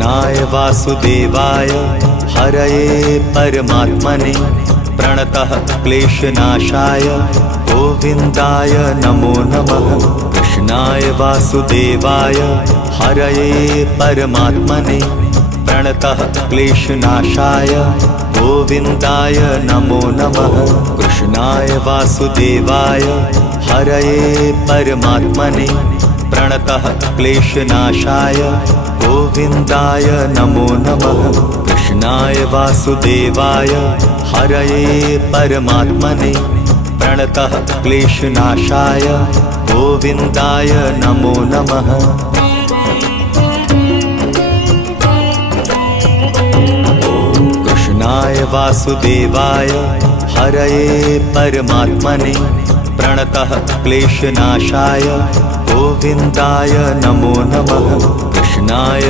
कृष्णाय वासुदेवाय हरये परमात्मने प्रणतः क्लेशनाशाय गोविन्दाय नमो नमः। कृष्णाय वासुदेवाय हरये परमात्मने प्रणतः क्लेशनाशाय गोविन्दाय नमो नमः। कृष्णाय वासुदेवाय हरये परमात्मने प्रणतः क्लेशनाशाय गोविन्दाय नमो नमः। कृष्णाय वासुदेवाय हरये परमात्मने प्रणतः क्लेशनाशाय गोविन्दाय नमो नमः। कृष्णाय वासुदेवाय हरये परमात्मने प्रणतः क्लेशनाशाय गोविन्दाय नमो नमः। कृष्णाय